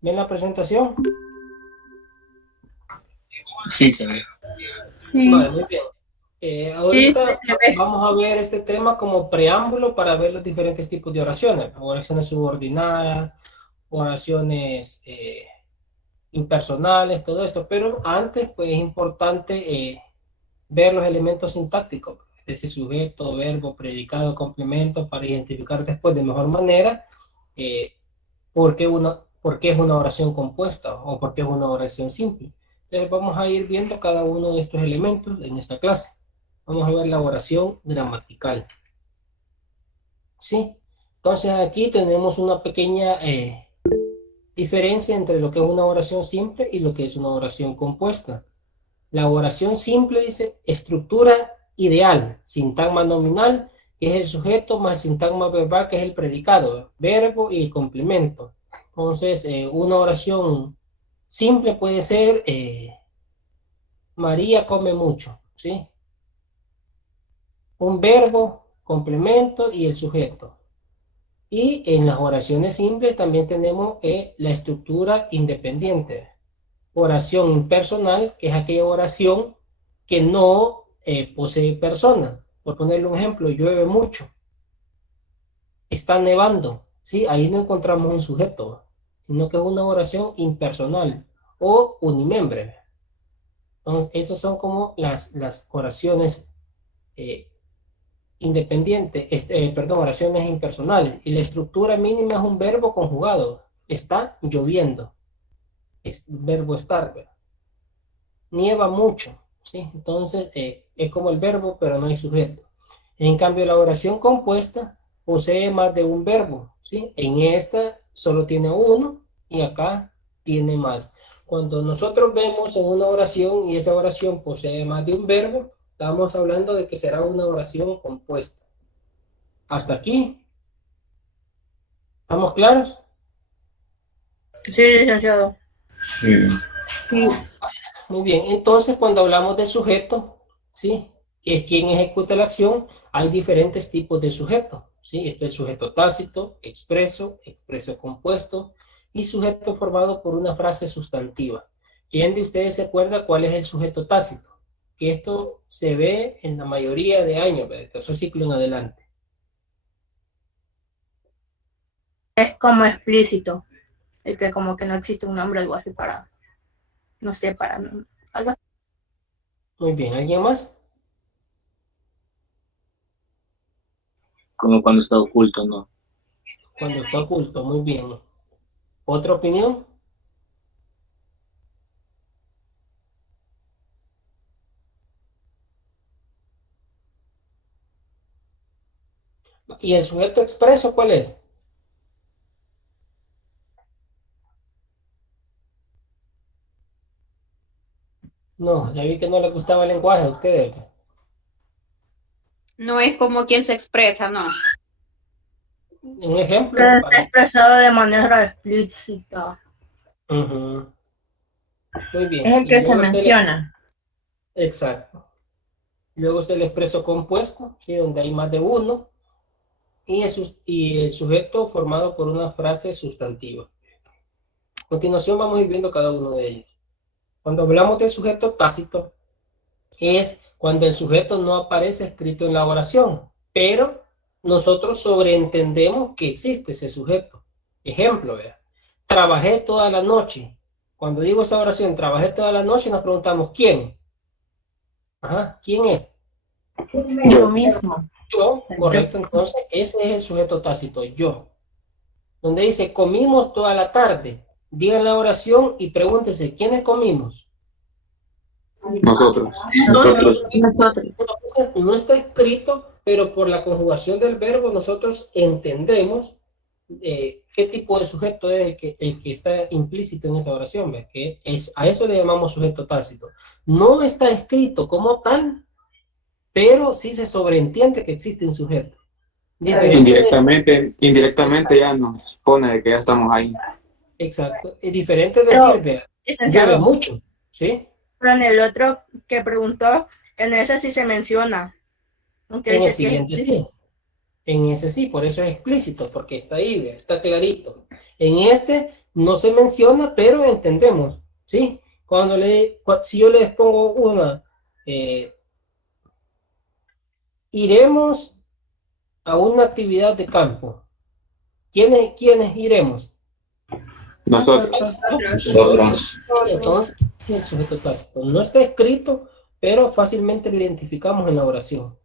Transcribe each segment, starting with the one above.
¿Ven la presentación? Sí, se ve. Sí, Vale, muy bien. sí, sí, Ahorita se ve. vamos a ver este tema como preámbulo para ver los diferentes tipos de oraciones. Oraciones subordinadas, oraciones impersonales, todo esto. Pero antes, pues es importante ver los elementos sintácticos, es decir, sujeto, verbo, predicado, complemento, para identificar después de mejor manera eh, por qué es una oración compuesta o por qué es una oración simple. Entonces vamos a ir viendo cada uno de estos elementos en esta clase. Vamos a ver la oración gramatical. ¿Sí? Entonces aquí tenemos una pequeña diferencia entre lo que es una oración simple y lo que es una oración compuesta. La oración simple dice estructura ideal, sintagma nominal, que es el sujeto, más sintagma verbal, que es el predicado, verbo y complemento. Entonces, una oración simple puede ser María come mucho, ¿sí? Un verbo, complemento y el sujeto. Y en las oraciones simples también tenemos la estructura independiente. Oración impersonal, que es aquella oración que no posee persona. Por ponerle un ejemplo, llueve mucho, está nevando, ¿sí? Ahí no encontramos un sujeto, sino que es una oración impersonal o unimembre. Entonces, esas son como las oraciones eh, independientes, perdón, oraciones impersonales. Y la estructura mínima es un verbo conjugado. Está lloviendo, es verbo estar, ¿verdad? Nieva mucho, ¿sí? Entonces, es como el verbo, pero no hay sujeto. En cambio, la oración compuesta posee más de un verbo, ¿sí? En esta solo tiene uno y acá tiene más. Cuando nosotros vemos en una oración y esa oración posee más de un verbo, estamos hablando de que será una oración compuesta. Hasta aquí, ¿estamos claros? Sí, licenciado. Sí. Sí. Muy bien, entonces cuando hablamos de sujeto, ¿sí? Que es quien ejecuta la acción, hay diferentes tipos de sujeto, ¿sí? Está el sujeto tácito, expreso, expreso compuesto y sujeto formado por una frase sustantiva. ¿Quién de ustedes se acuerda cuál es el sujeto tácito? Que esto se ve en la mayoría de años, de tercer ciclo en adelante. Es como explícito, el que como que no existe un nombre o algo así para, no sé, para algo así. Muy bien, ¿alguien más? Como cuando está oculto, ¿no? Cuando está oculto, muy bien. ¿Otra opinión? ¿Y el sujeto expreso cuál es? No, ya vi que no le gustaba el lenguaje a ustedes. No es como quien se expresa, no. Un ejemplo Está para... expresado de manera explícita. Ujú. Muy Es bien. el Y que se luego está el... menciona. Exacto. Luego está el expreso compuesto, ¿sí? Donde hay más de uno. Y el sujeto formado por una frase sustantiva. A continuación vamos a ir viendo cada uno de ellos. Cuando hablamos del sujeto tácito, es cuando el sujeto no aparece escrito en la oración, pero nosotros sobreentendemos que existe ese sujeto. Ejemplo, vea, trabajé toda la noche. Cuando digo esa oración, trabajé toda la noche, nos preguntamos, ¿quién? Ajá, ¿quién es? Yo Yo. mismo. Yo, Yo. correcto, entonces ese es el sujeto tácito, yo. Donde dice, comimos toda la tarde. Digan la oración y pregúntese, ¿quiénes comimos? Nosotros. Nosotros. Nosotros. Nosotros. No está escrito, pero por la conjugación del verbo nosotros entendemos qué tipo de sujeto es el que está implícito en esa oración, ¿ves? Que es, a eso le llamamos sujeto tácito. No está escrito como tal, pero sí se sobreentiende que existe un sujeto. Diferente de... Indirectamente ya nos pone de que ya estamos ahí. Exacto. Es diferente decir, Pero, vea, llueve licenciado, mucho, ¿sí? pero en el otro que preguntó, en ese sí se menciona, aunque En el dice que es siguiente explícito. sí. En ese sí, por eso es explícito, porque está ahí, está clarito. En este no se menciona, pero entendemos, ¿sí? Si yo les pongo iremos a una actividad de campo. ¿Quiénes iremos? Nosotros. Nosotros. Entonces, el sujeto tácito no está escrito, pero fácilmente lo identificamos en la oración.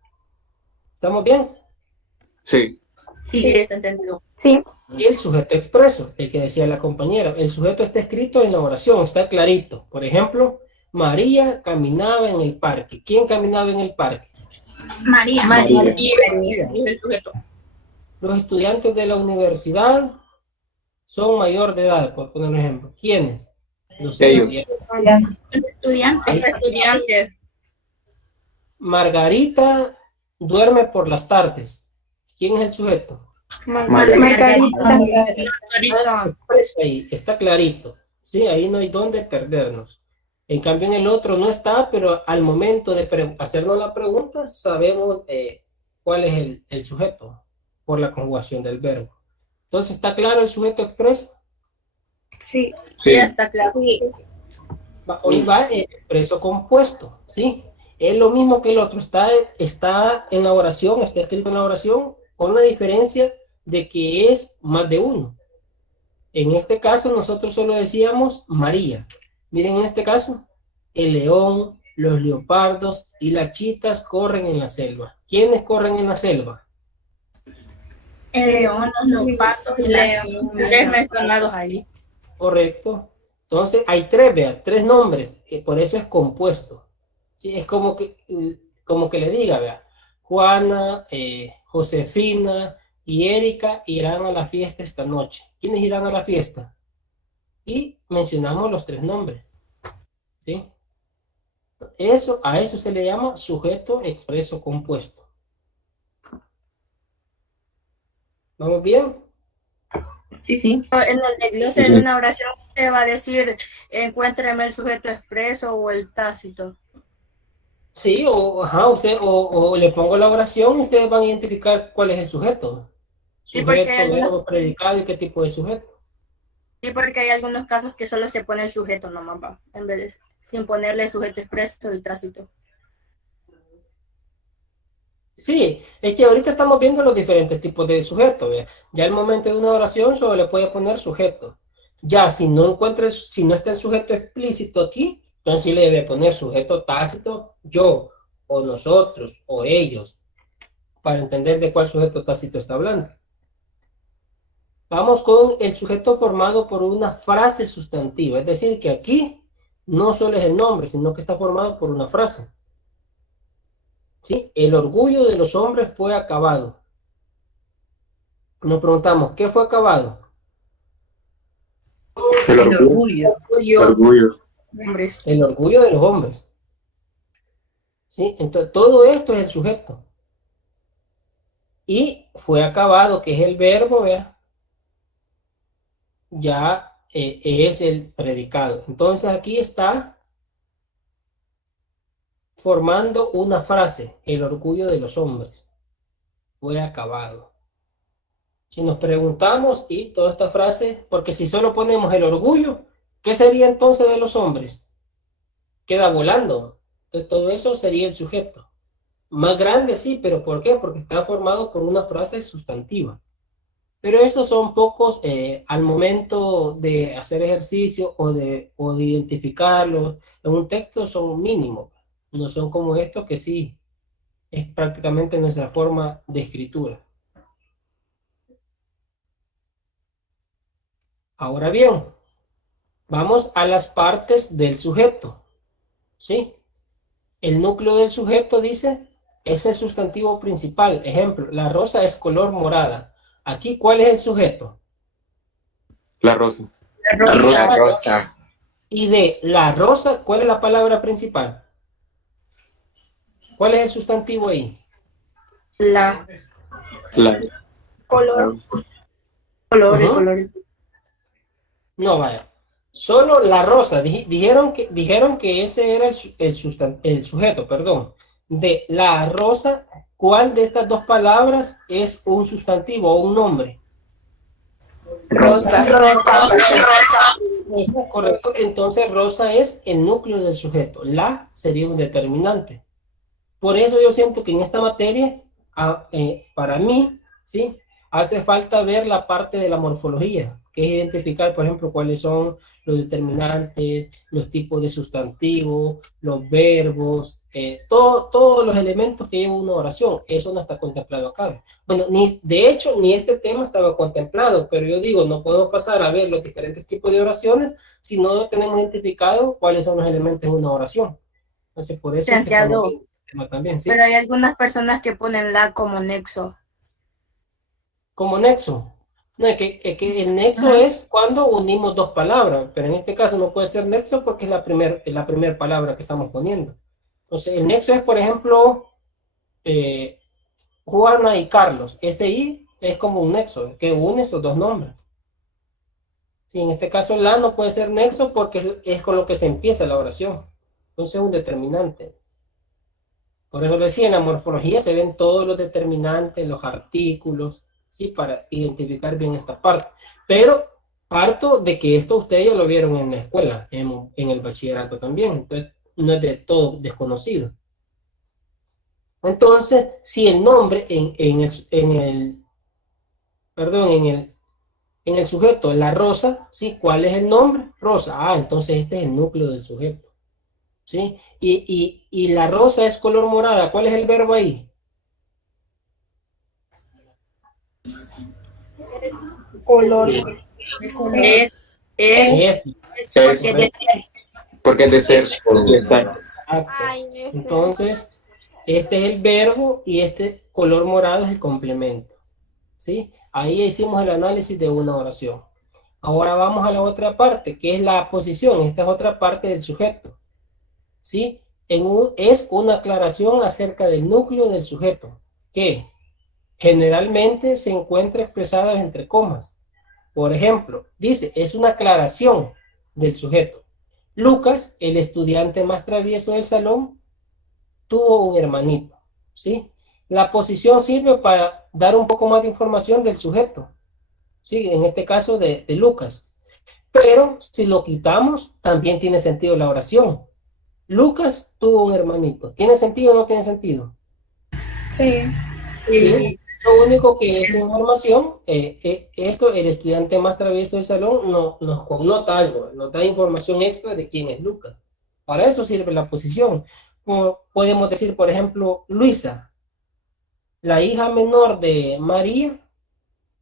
¿Estamos bien? Sí. Sí, está entendido. Sí. Y el sujeto expreso, el que decía la compañera, el sujeto está escrito en la oración, está clarito. Por ejemplo, María caminaba en el parque. ¿Quién caminaba en el parque? María. María. Es el sujeto. Los estudiantes de la universidad son mayor de edad, por poner un ejemplo. ¿Quiénes? Los Ellos. Estudiantes. Margarita duerme por las tardes. ¿Quién es el sujeto? Margarita. Expreso ahí, está clarito. Sí, ahí no hay dónde perdernos. En cambio, en el otro no está, pero al momento de hacernos la pregunta, sabemos cuál es el sujeto por la conjugación del verbo. Entonces, ¿está claro el sujeto expreso? Sí. Sí, Sí. está claro. Hoy va el expreso compuesto, ¿sí? Es lo mismo que el otro, está en la oración, está escrito en la oración, con la diferencia de que es más de uno. En este caso, nosotros solo decíamos María. Miren, en este caso, el león, los leopardos y las chitas corren en la selva. ¿Quiénes corren en la selva? El león, los leopardos y las tres mencionados ahí. Correcto. Entonces, hay tres nombres, por eso es compuesto. ¿Sí? Es como que le diga, vea, Juana, Josefina y Erika irán a la fiesta esta noche. ¿Quiénes irán a la fiesta? Y mencionamos los tres nombres. ¿Sí? A eso se le llama sujeto expreso compuesto. ¿Vamos bien? Sí, sí. En el desglose de una oración se va a decir, encuéntreme el sujeto expreso o el tácito. Sí, o le pongo la oración y ustedes van a identificar cuál es el sujeto. Sí, Sujeto, porque verbo, predicado y qué tipo de sujeto. Sí, porque hay algunos casos que solo se pone el sujeto nomás, va, en vez de sin ponerle sujeto expreso y tácito. Sí, es que ahorita estamos viendo los diferentes tipos de sujeto. ¿Ve? Ya al momento de una oración solo le puede poner sujeto. Ya si no está el sujeto explícito aquí, entonces sí le debe poner sujeto tácito, yo, o nosotros, o ellos, para entender de cuál sujeto tácito está hablando. Vamos con el sujeto formado por una frase sustantiva, es decir, que aquí no solo es el nombre, sino que está formado por una frase. ¿Sí? El orgullo de los hombres fue acabado. Nos preguntamos, ¿qué fue acabado? El orgullo. Hombres. El orgullo de los hombres. ¿Sí? Entonces, todo esto es el sujeto. Y fue acabado, que es el verbo, ¿vea? Ya es el predicado. Entonces aquí está formando una frase, el orgullo de los hombres fue acabado. Si nos preguntamos, y toda esta frase, porque si solo ponemos el orgullo, ¿qué sería entonces de los hombres? Queda volando. Entonces todo eso sería el sujeto. Más grande sí, pero ¿por qué? Porque está formado por una frase sustantiva. Pero esos son pocos al momento de hacer ejercicio o de identificarlos. En un texto son mínimos. No son como estos que sí es prácticamente nuestra forma de escritura. Ahora bien, vamos a las partes del sujeto. ¿Sí? El núcleo del sujeto dice, es el sustantivo principal. Ejemplo, la rosa es color morada. Aquí, ¿cuál es el sujeto? La rosa. La rosa. Y de la rosa, ¿cuál es la palabra principal? ¿Cuál es el sustantivo ahí? La Color. colores. No, vaya. Solo la rosa. Dijeron que ese era el sujeto, perdón. De la rosa, ¿cuál de estas dos palabras es un sustantivo o un nombre? Rosa. Rosa, correcto. Entonces Rosa es el núcleo del sujeto. La sería un determinante. Por eso yo siento que en esta materia, para mí, ¿sí? Hace falta ver la parte de la morfología, que es identificar, por ejemplo, cuáles son los determinantes, los tipos de sustantivos, los verbos, todos los elementos que llevan una oración. Eso no está contemplado acá. Bueno, de hecho, ni este tema estaba contemplado, pero yo digo, no podemos pasar a ver los diferentes tipos de oraciones si no tenemos identificado cuáles son los elementos en una oración. Entonces, por eso es que estamos viendo este tema también, ¿sí? Pero hay algunas personas que ponen la como nexo. Como nexo. No, es que el nexo es cuando unimos dos palabras, pero en este caso no puede ser nexo porque es la primera palabra que estamos poniendo. Entonces, el nexo es, por ejemplo, Juana y Carlos. Ese I es como un nexo que une esos dos nombres. Sí, en este caso, la no puede ser nexo porque es con lo que se empieza la oración. Entonces, es un determinante. Por eso decía, en la morfología se ven todos los determinantes, los artículos, ¿sí? Para identificar bien esta parte. Pero parto de que esto ustedes ya lo vieron en la escuela, en el bachillerato también. Entonces, no es de todo desconocido. Entonces, si el nombre en el sujeto, la rosa, ¿sí? ¿Cuál es el nombre? Rosa. Ah, entonces este es el núcleo del sujeto. ¿Sí? Y la rosa es color morada. ¿Cuál es el verbo ahí? Color. Es Porque es de ser. Exacto. Entonces, este es el verbo y este color morado es el complemento. ¿Sí? Ahí hicimos el análisis de una oración. Ahora vamos a la otra parte, que es la posición. Esta es otra parte del sujeto. ¿Sí? Es una aclaración acerca del núcleo del sujeto, que generalmente se encuentra expresada entre comas. Por ejemplo, dice, es una aclaración del sujeto. Lucas, el estudiante más travieso del salón, tuvo un hermanito. ¿Sí? La posición sirve para dar un poco más de información del sujeto. ¿Sí? En este caso de Lucas. Pero si lo quitamos, también tiene sentido la oración. Lucas tuvo un hermanito. ¿Tiene sentido o no tiene sentido? Sí. Sí. Lo único que esta información, esto, el estudiante más travieso del salón, nos connota algo, nos da información extra de quién es Lucas. Para eso sirve la posición. Podemos decir, por ejemplo, Luisa, la hija menor de María,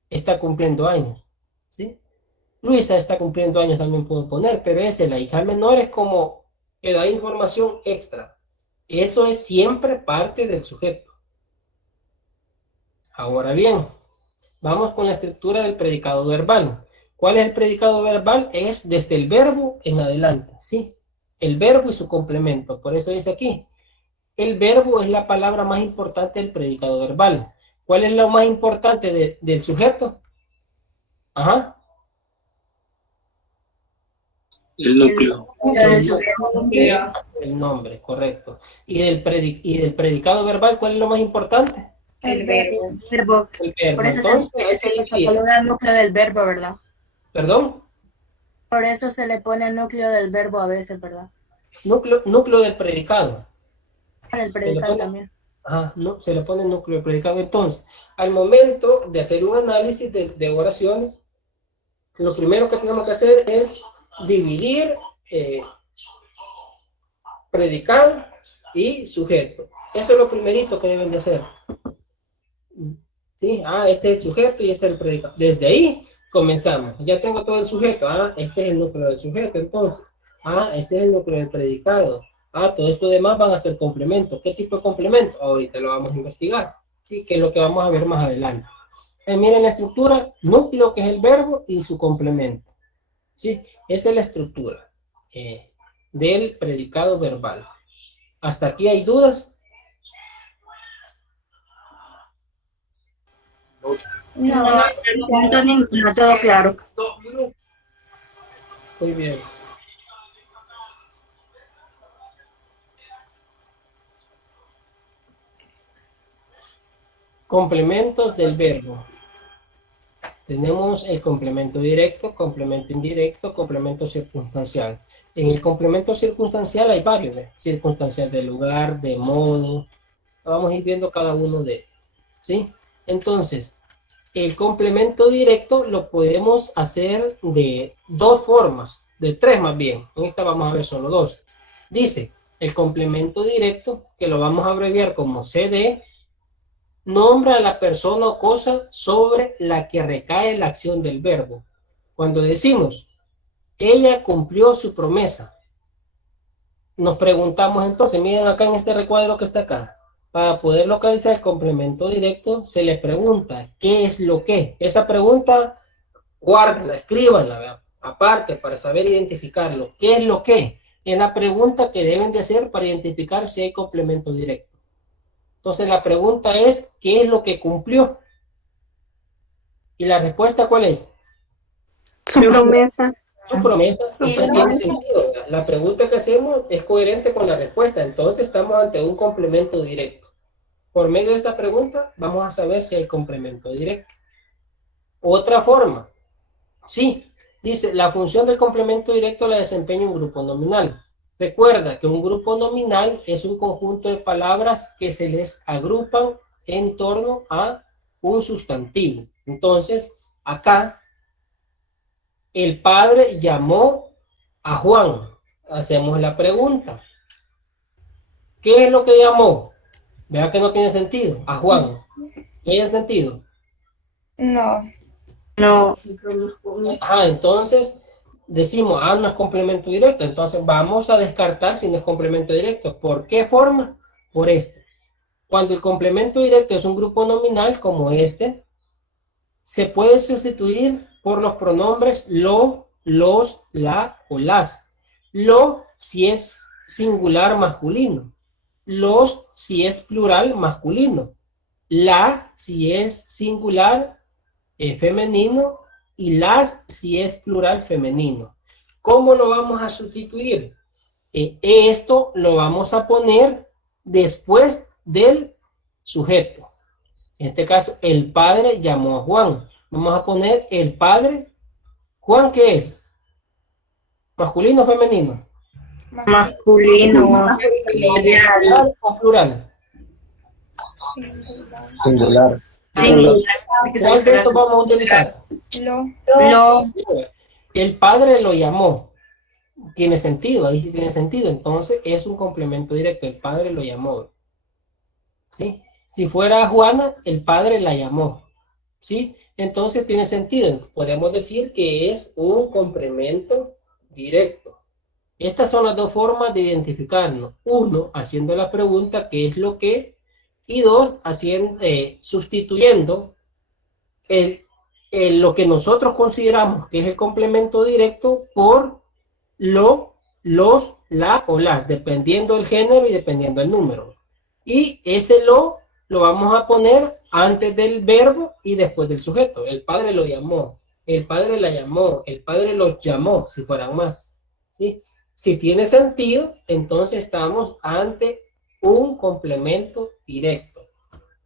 está cumpliendo años. ¿Sí? Luisa está cumpliendo años, también puedo poner, pero la hija menor es como que da información extra. Eso es siempre parte del sujeto. Ahora bien, vamos con la estructura del predicado verbal. ¿Cuál es el predicado verbal? Es desde el verbo en adelante, ¿sí? El verbo y su complemento. Por eso dice aquí, el verbo es la palabra más importante del predicado verbal. ¿Cuál es lo más importante del sujeto? Ajá. El núcleo. El nombre, correcto. ¿Y del predicado verbal, cuál es lo más importante? El verbo. verbo. El verbo. Por eso Entonces, se le pone el núcleo del verbo, ¿verdad? ¿Perdón? Por eso se le pone el núcleo del verbo a veces, ¿verdad? Núcleo del predicado. El predicado también. Ajá, no, se le pone el núcleo del predicado. Entonces, al momento de hacer un análisis de oraciones, lo primero que tenemos que hacer es dividir predicado y sujeto. Eso es lo primerito que deben de hacer. ¿Sí? Este es el sujeto y este es el predicado. Desde ahí comenzamos. Ya tengo todo el sujeto. Este es el núcleo del sujeto. Entonces, este es el núcleo del predicado. Todo esto demás van a ser complementos. ¿Qué tipo de complementos? Ahorita lo vamos a investigar. ¿Sí? Que es lo que vamos a ver más adelante. Miren la estructura, núcleo que es el verbo y su complemento. ¿Sí? Esa es la estructura del predicado verbal. ¿Hasta aquí hay dudas? No, todo claro. Muy bien. Complementos del verbo. Tenemos el complemento directo, complemento indirecto, complemento circunstancial. En el complemento circunstancial hay varios, ¿eh? Circunstancial de lugar, de modo. Vamos a ir viendo cada uno de ellos, ¿sí? Entonces, el complemento directo lo podemos hacer de dos formas, de tres más bien. En esta vamos a ver solo dos. Dice, el complemento directo, que lo vamos a abreviar como CD, nombra a la persona o cosa sobre la que recae la acción del verbo. Cuando decimos, ella cumplió su promesa, nos preguntamos entonces, miren acá en este recuadro que está acá, para poder localizar el complemento directo, se le pregunta, ¿qué es lo que? Esa pregunta, guárdenla, escríbanla, ¿verdad? Aparte, para saber identificarlo. ¿Qué es lo que? Es la pregunta que deben de hacer para identificar si hay complemento directo. Entonces la pregunta es, ¿qué es lo que cumplió? Y la respuesta, ¿cuál es? Su promesa. Su promesa. Sí, Tiene sentido. La pregunta que hacemos es coherente con la respuesta. Entonces estamos ante un complemento directo. Por medio de esta pregunta vamos a saber si hay complemento directo. Otra forma. Sí, dice, la función del complemento directo la desempeña un grupo nominal. Recuerda que un grupo nominal es un conjunto de palabras que se les agrupan en torno a un sustantivo. Entonces, acá, el padre llamó a Juan. Hacemos la pregunta. ¿Qué es lo que llamó? Vea que no tiene sentido. A Juan. ¿Tiene sentido? No. No. Ajá, entonces decimos, no es complemento directo, entonces vamos a descartar si no es complemento directo. ¿Por qué forma? Por esto. Cuando el complemento directo es un grupo nominal como este, se puede sustituir por los pronombres lo, los, la o las. Lo si es singular masculino, los si es plural masculino, la si es singular femenino y las si es plural femenino. ¿Cómo lo vamos a sustituir? Esto lo vamos a poner después del sujeto. En este caso, el padre llamó a Juan. Vamos a poner el padre. ¿Juan qué es? ¿Masculino o femenino? Masculino. ¿Singular o plural? Singular. ¿Cuál de estos vamos a utilizar? Lo. El padre lo llamó. Tiene sentido, ahí sí tiene sentido. Entonces es un complemento directo. El padre lo llamó. ¿Sí? Si fuera Juana, el padre la llamó. ¿Sí? Entonces tiene sentido. Podemos decir que es un complemento directo. Estas son las dos formas de identificarnos. Uno, haciendo la pregunta, ¿qué es lo que? Y dos, sustituyendo lo que nosotros consideramos que es el complemento directo por lo, los, la o las, dependiendo del género y dependiendo del número. Y ese lo vamos a poner antes del verbo y después del sujeto. El padre lo llamó, el padre la llamó, el padre los llamó, si fueran más. ¿Sí? Si tiene sentido, entonces estamos ante un complemento directo.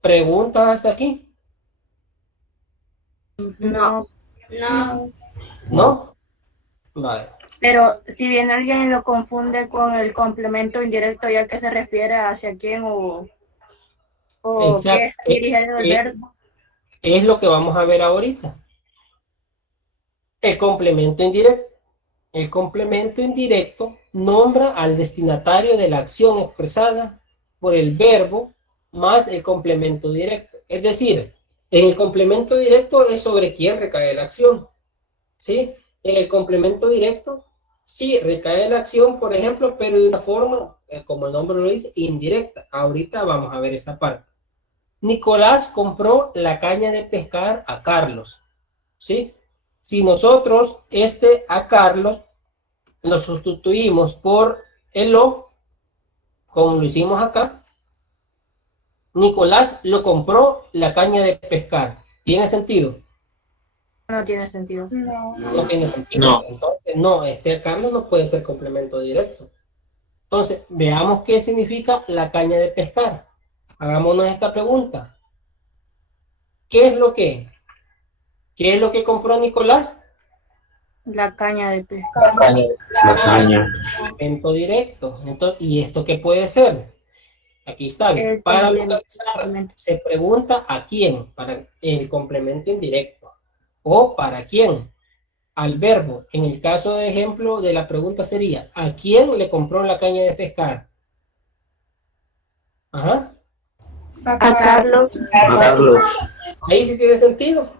¿Preguntas hasta aquí? No. ¿No? Vale. Pero si bien alguien lo confunde con el complemento indirecto, ¿ya que se refiere hacia quién o Exacto. qué está dirigido el verbo? Es lo que vamos a ver ahorita. El complemento indirecto. El complemento indirecto nombra al destinatario de la acción expresada por el verbo más el complemento directo. Es decir, en el complemento directo es sobre quién recae la acción. ¿Sí? En el complemento directo sí recae la acción, por ejemplo, pero de una forma, como el nombre lo dice, indirecta. Ahorita vamos a ver esta parte. Nicolás compró la caña de pescar a Carlos. ¿Sí? Si nosotros a Carlos lo sustituimos por el lo, como lo hicimos acá, Nicolás lo compró la caña de pescar. ¿Tiene sentido? No tiene sentido. No tiene sentido. No. Entonces, no, Carlos no puede ser complemento directo. Entonces, veamos qué significa la caña de pescar. Hagámonos esta pregunta. ¿Qué es lo que? ¿Qué es lo que compró Nicolás? La caña de pescar. La caña. Complemento directo. Entonces, ¿y esto qué puede ser? Aquí está bien. El Para complemento. localizar, se pregunta a quién, para el complemento indirecto. ¿O para quién? Al verbo. En el caso de ejemplo de la pregunta sería, ¿a quién le compró la caña de pescar? Ajá. A A Carlos. Carlos. Ahí sí tiene sentido.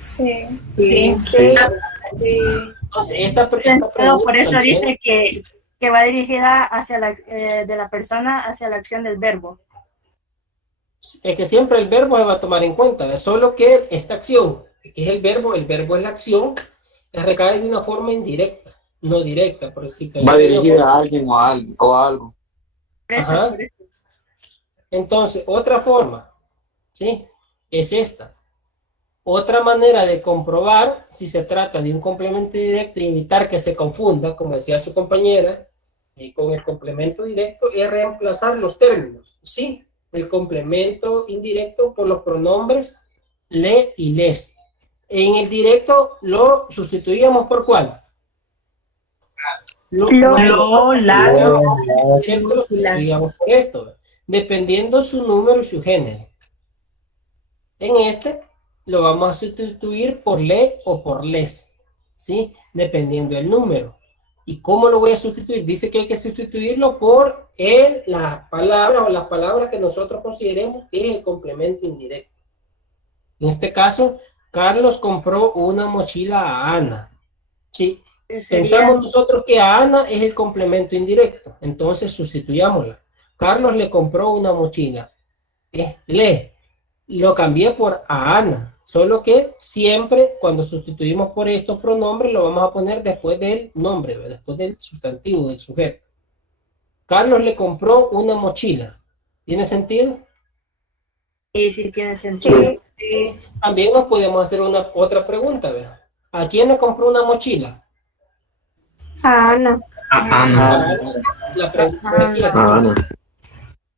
Sí. Sí. Sí. Entonces, esta Pero pregunta por eso también, dice que va dirigida hacia de la persona hacia la acción del verbo. es que siempre el verbo se va a tomar en cuenta, es solo que esta acción, que es el verbo es la acción, recae de una forma indirecta, no directa, por si Va dirigida a alguien o a algo. Por eso, Ajá. por eso. Entonces, otra forma, ¿sí? Es esta. Otra manera de comprobar si se trata de un complemento directo y evitar que se confunda, como decía su compañera, con el complemento directo, es reemplazar los términos, ¿sí? El complemento indirecto por los pronombres le y les. En el directo lo sustituíamos por ¿cuál? Lo, la, ¿Cierto? Lo sustituíamos por esto, dependiendo su número y su género. En este lo vamos a sustituir por le o por les, ¿sí? Dependiendo del número. ¿Y cómo lo voy a sustituir? Dice que hay que sustituirlo por la palabra o las palabras que nosotros consideremos que es el complemento indirecto. En este caso, Carlos compró una mochila a Ana. ¿Sí? Pensamos nosotros que a Ana es el complemento indirecto, entonces sustituyámosla. Carlos le compró una mochila. Le. Lo cambié por a Ana, solo que siempre cuando sustituimos por estos pronombres lo vamos a poner después del nombre, ¿verdad? Después del sustantivo, del sujeto. Carlos le compró una mochila. ¿Tiene sentido? Sí, sí tiene sentido. Sí. También nos podemos hacer otra pregunta, ¿verdad? ¿A quién le compró una mochila? A Ana. A Ana. La pregunta es quién. A Ana.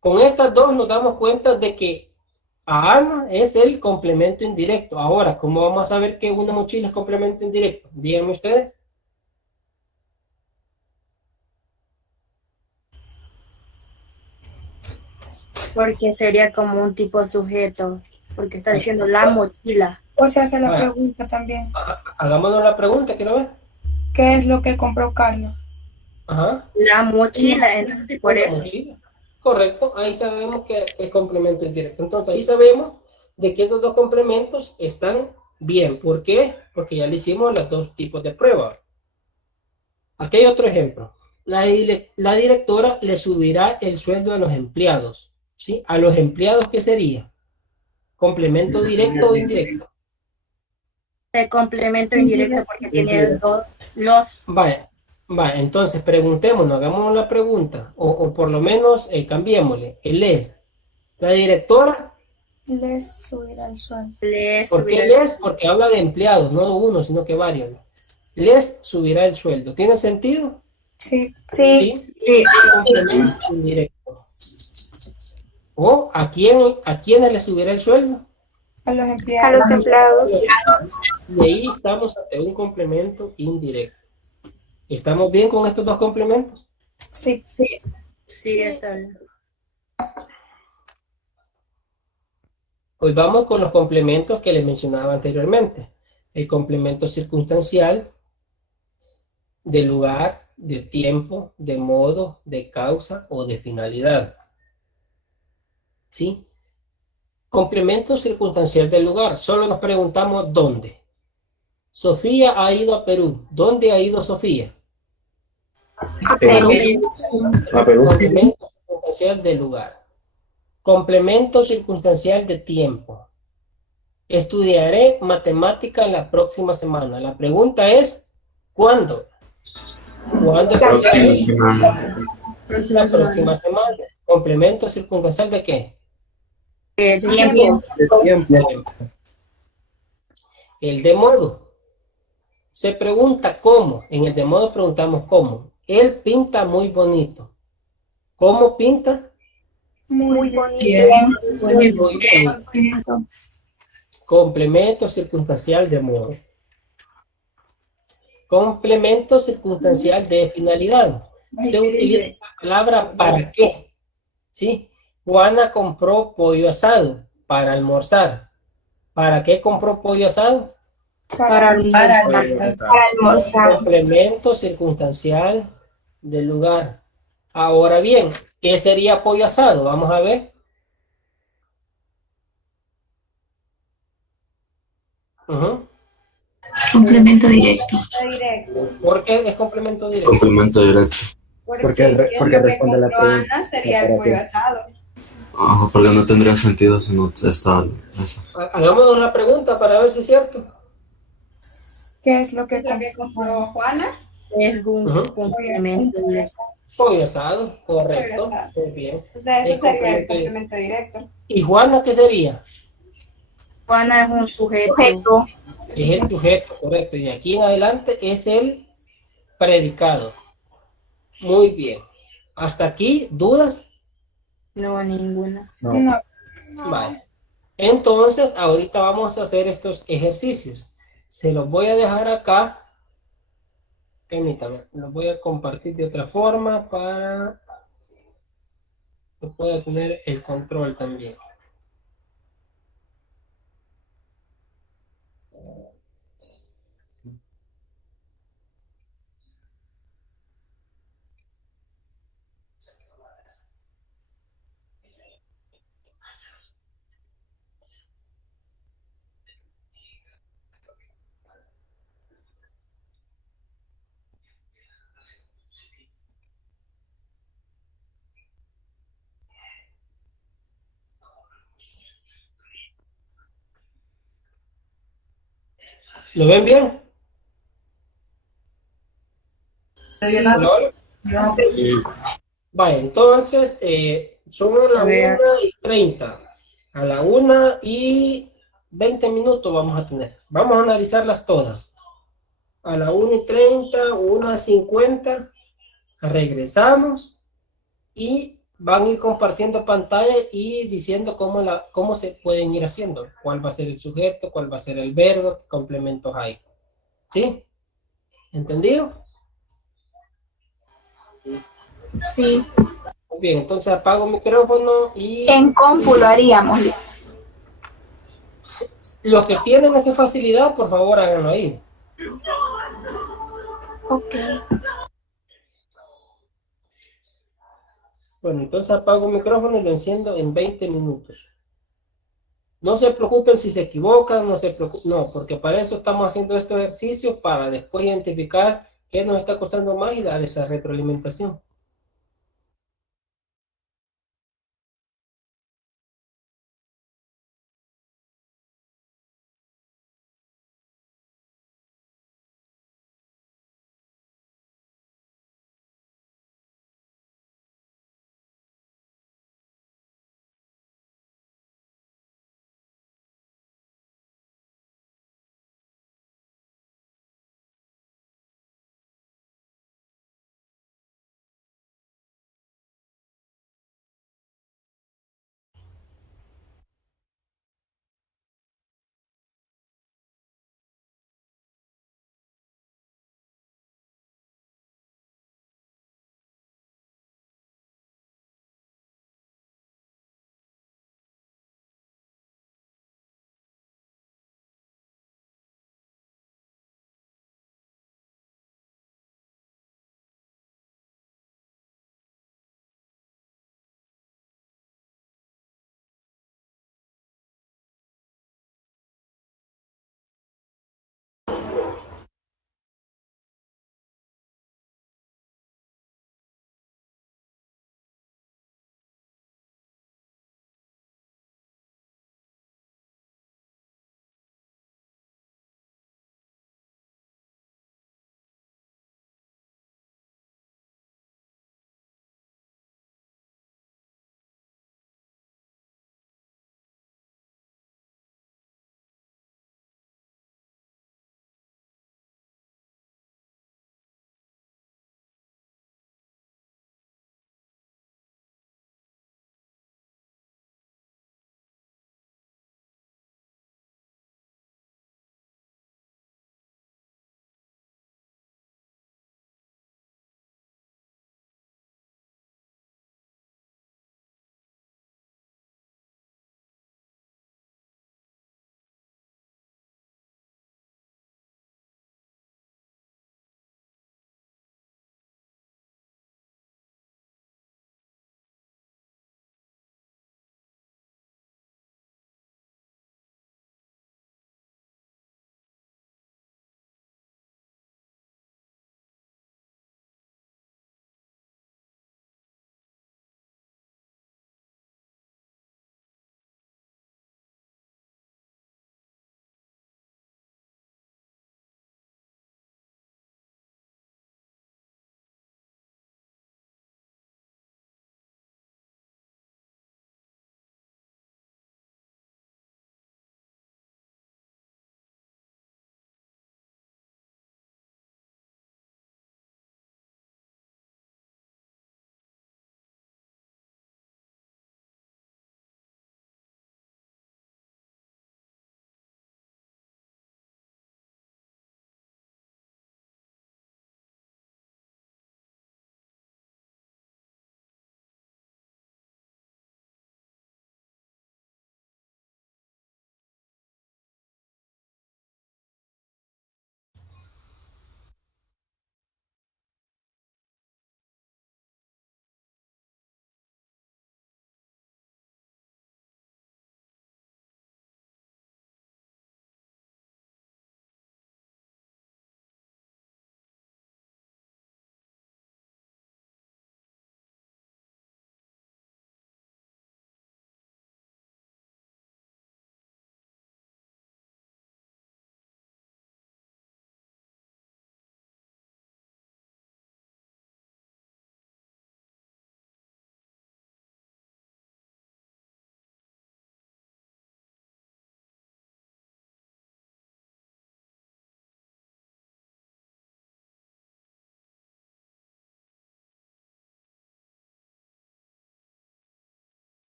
Con estas dos nos damos cuenta de que a Ana es el complemento indirecto. Ahora, ¿cómo vamos a saber que una mochila es complemento indirecto? Díganme ustedes. Porque sería como un tipo sujeto. Porque está diciendo la mochila. O se hace la Ah. pregunta también. Hagámonos la pregunta, quiero ver. ¿Qué es lo que compró Carlos? Ajá. La mochila, entonces por Una eso. mochila. Correcto, ahí sabemos que es complemento indirecto. Entonces ahí sabemos de que esos dos complementos están bien. ¿Por qué? Porque ya le hicimos los dos tipos de prueba. Aquí hay otro ejemplo. La directora le subirá el sueldo a los empleados. ¿Sí? ¿A los empleados qué sería? ¿Complemento directo o indirecto? El complemento indirecto porque tiene los. Vaya, entonces preguntémonos, hagamos la pregunta, o por lo menos cambiémosle. El es, la directora, Les subirá el sueldo. ¿por qué les? Porque habla de empleados, no uno, sino que varios. Les subirá el sueldo. ¿Tiene sentido? Sí. Sí. Sí. Complemento indirecto. ¿O a quiénes le subirá el sueldo? A los empleados. A los empleados. Y ahí estamos ante un complemento indirecto. ¿Estamos bien con estos dos complementos? Sí. Sí, está bien. Hoy vamos con los complementos que les mencionaba anteriormente. El complemento circunstancial, de lugar, de tiempo, de modo, de causa o de finalidad. ¿Sí? Complemento circunstancial del lugar. Solo nos preguntamos dónde. Sofía ha ido a Perú. ¿Dónde ha ido Sofía? A Perú. A Perú. Complemento circunstancial del lugar. Complemento circunstancial de tiempo. Estudiaré matemática la próxima semana. La pregunta es, ¿cuándo? ¿Cuándo estudiaré? La próxima semana. Complemento circunstancial de qué? Tiempo. El de modo. Se pregunta cómo. En el de modo preguntamos cómo. Él pinta muy bonito. ¿Cómo pinta? Muy bonito. Bien. Muy bonito. Complemento circunstancial de modo. Complemento circunstancial de finalidad. Se utiliza la palabra ¿para qué? ¿Sí? Juana compró pollo asado para almorzar. ¿Para qué compró pollo asado? Para almorzar. Para almorzar. Complemento circunstancial del lugar. Ahora bien, ¿qué sería pollo asado? Vamos a ver. Ujú. Complemento directo. ¿Por qué es complemento directo? Complemento directo. Porque responde la pregunta. Sería el pollo asado. Ajá, porque no tendría sentido si no está eso. Hagámonos la pregunta para ver si es cierto. ¿Qué es lo que Es lo que compró Juana. Es un Ujú. complemento directo. Pollo asado, correcto. Pollo asado. Muy bien. O sea, eso Es sería el complemento complemento directo. ¿Y Juana qué sería? Juana es un sujeto. Es el sujeto, correcto. Y aquí en adelante es el predicado. Muy bien. ¿Hasta aquí dudas? No, ninguna. No. Vale. Entonces, ahorita vamos a hacer estos ejercicios. Se los voy a dejar acá. Permítame, los voy a compartir de otra forma para que pueda tener el control también. ¿Lo ven bien? ¿Hola? Vale, entonces son a la A ver. 1:30. A la 1:20 vamos a tener. Vamos a analizarlas todas. A la 1:30, 1:50, regresamos y van a ir compartiendo pantalla y diciendo cómo se pueden ir haciendo. Cuál va a ser el sujeto, cuál va a ser el verbo, qué complementos hay. ¿Sí? ¿Entendido? Sí. Muy bien, entonces apago el micrófono y En compu lo haríamos. los que tienen esa facilidad, por favor, háganlo ahí. Ok. Bueno, entonces apago el micrófono y lo enciendo en 20 minutos. No se preocupen si se equivocan, no, porque para eso estamos haciendo estos ejercicios, para después identificar qué nos está costando más y dar esa retroalimentación.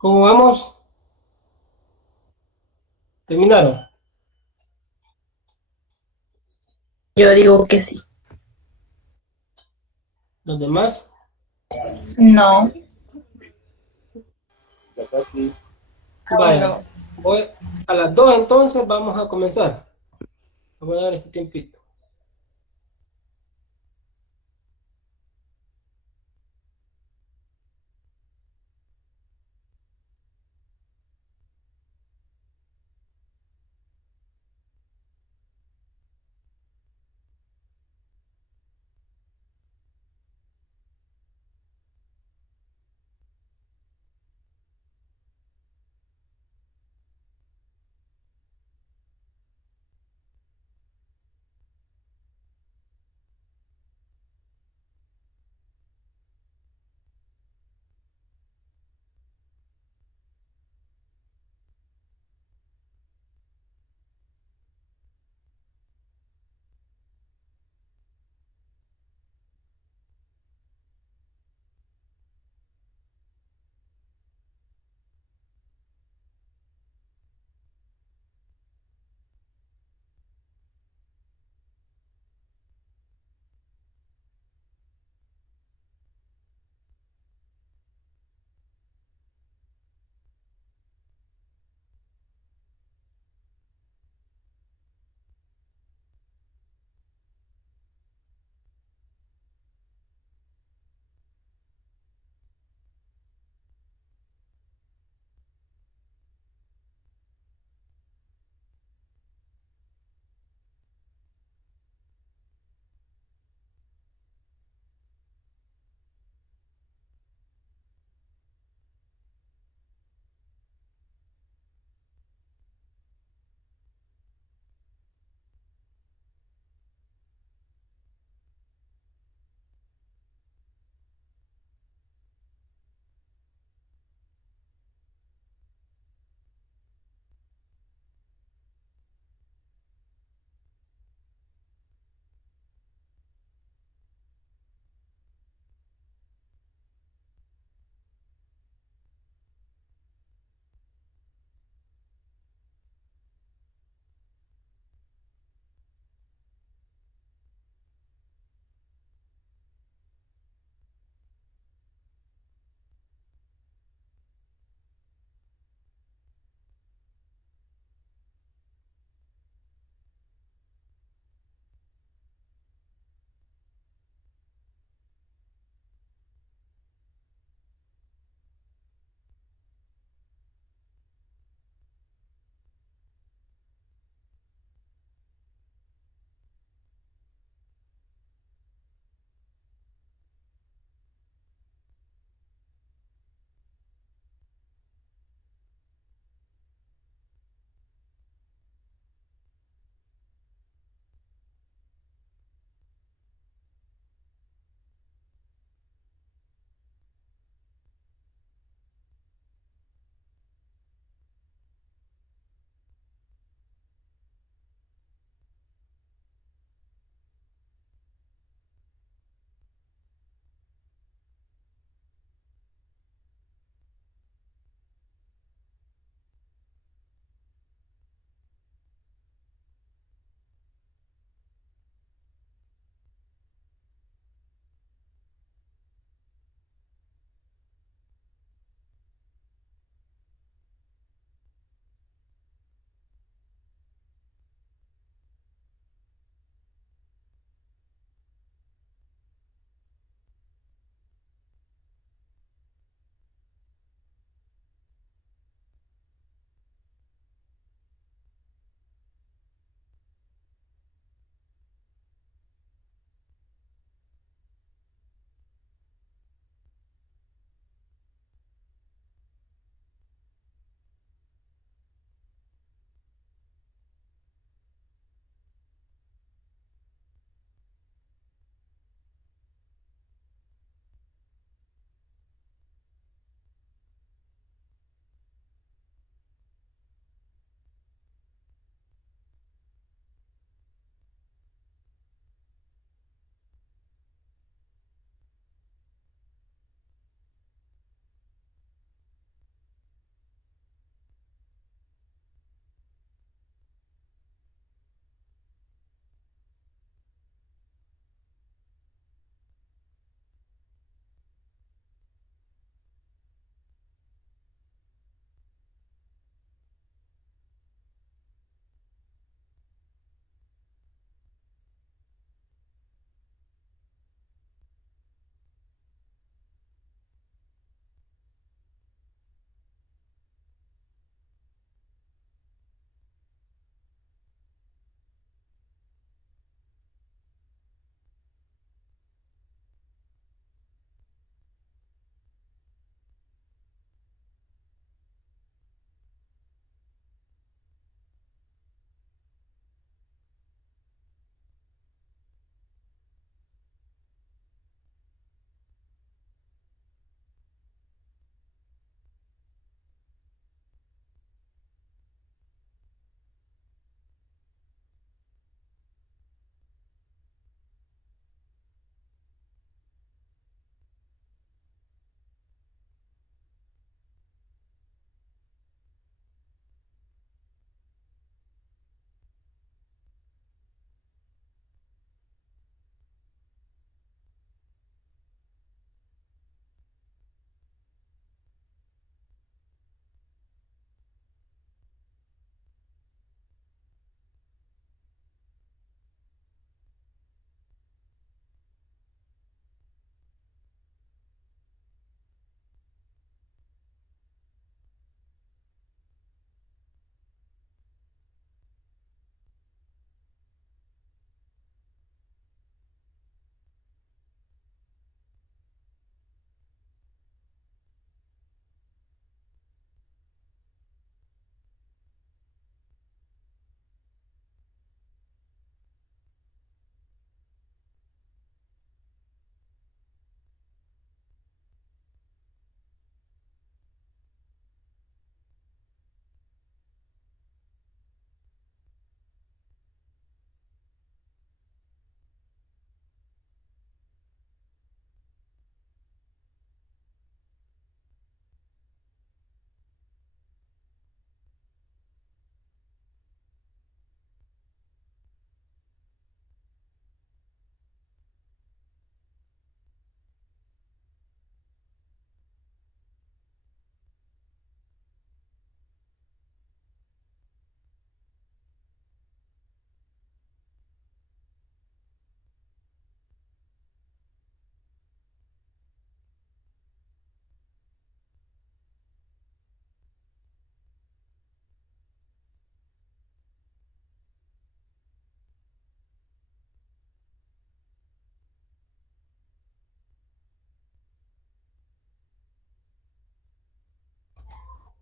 ¿Cómo vamos? ¿Terminaron? Yo digo que sí. ¿Los demás? No. Vaya, voy a las 2 entonces vamos a comenzar. Vamos a dar este tiempito.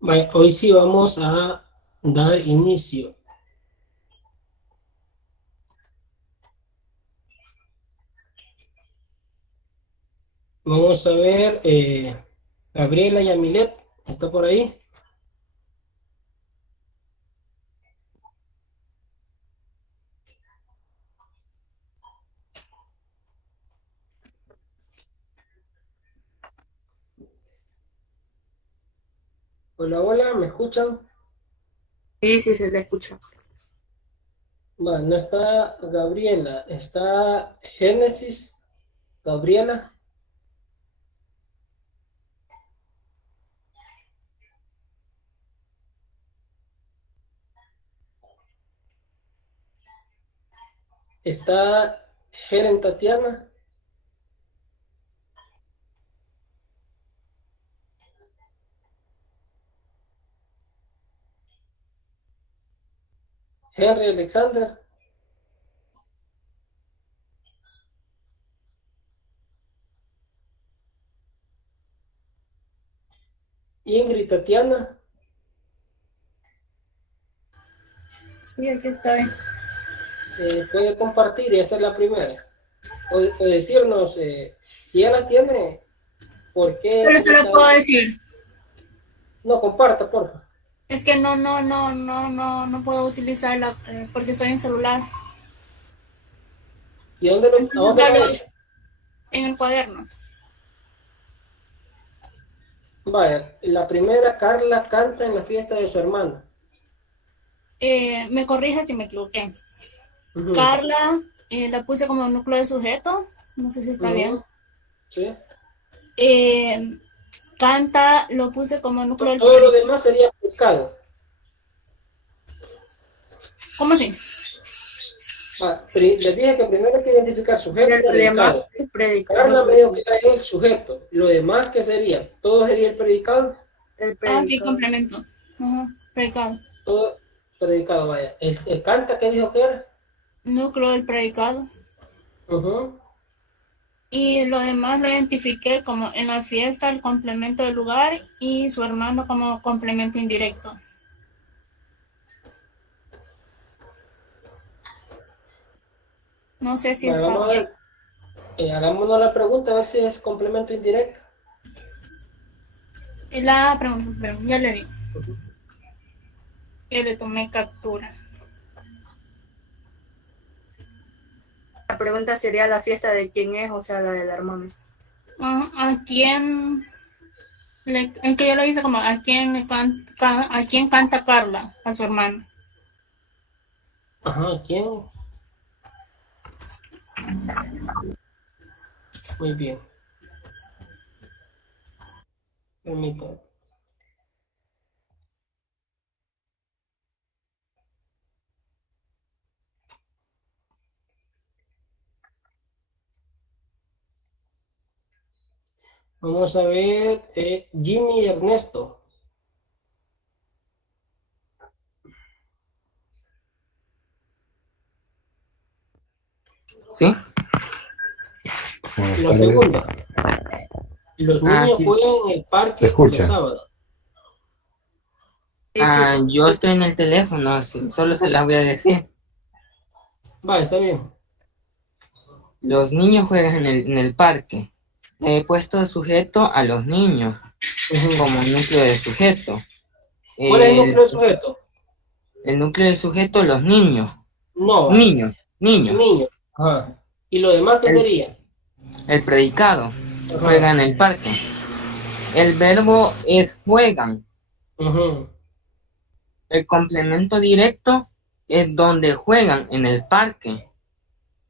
Vaya, hoy sí vamos a dar inicio. Vamos a ver, Gabriela Yamilet, ¿está por ahí? Hola, hola, ¿me escuchan? Sí, sí, se le escucha. Bueno, no está Gabriela, está Génesis, Gabriela. Está Helen Tatiana. Henry Alexander. Ingrid Tatiana. Sí, aquí estoy. Puede compartir y esa es la primera. O decirnos si ya la tiene, por qué. Pero se lo puedo decir. No, comparta, porfa. Es que no puedo utilizarla porque estoy en celular. ¿Y a dónde Entonces lo ha solo hecho? en el cuaderno. Vaya, la primera, Carla canta en la fiesta de su hermana. Me corrige si me equivoqué. Ujú. Carla, la puse como núcleo de sujeto. No sé si está Ujú. bien. Sí. Canta, lo puse como núcleo del Todo lo predicado. demás sería predicado. ¿Cómo así? Les dije que primero hay que identificar sujeto y Pero lo demás predicado. es predicado. Carla me dijo que era el sujeto. Lo demás, ¿qué sería? ¿Todo sería el predicado? El Ah, predicado. sí, complemento. Ajá, predicado. Todo predicado, vaya. El canta, ¿qué dijo que era? Núcleo del predicado. Ujú. Y lo demás lo identifiqué como en la fiesta, el complemento del lugar y su hermano como complemento indirecto. No sé si Vaya, está vamos a bien. ver. Hagámonos la pregunta a ver si es complemento indirecto. Y la pregunta, pero ya le digo. Que le tomé captura. La pregunta sería la fiesta de quién es, o sea, la del hermano. ¿A quién? Es que yo lo hice como ¿a quién canta Carla? A su hermano. Ajá, ¿quién? Muy bien. Permítame. Vamos a ver Jimmy y Ernesto. ¿Sí? La segunda. Los niños Sí. juegan en el parque los sábados. Sí, sí. Yo estoy en el teléfono, solo se las voy a decir. Va, está bien. Los niños juegan en el parque. He puesto sujeto a los niños Ujú. como núcleo de sujeto. ¿Cuál es el núcleo del sujeto? El núcleo de sujeto, los niños. No, va. Niños. Niños. Ajá. ¿Y lo demás qué sería? El predicado. Ajá. Juegan en el parque. El verbo es juegan. Ujú. El complemento directo es donde juegan en el parque.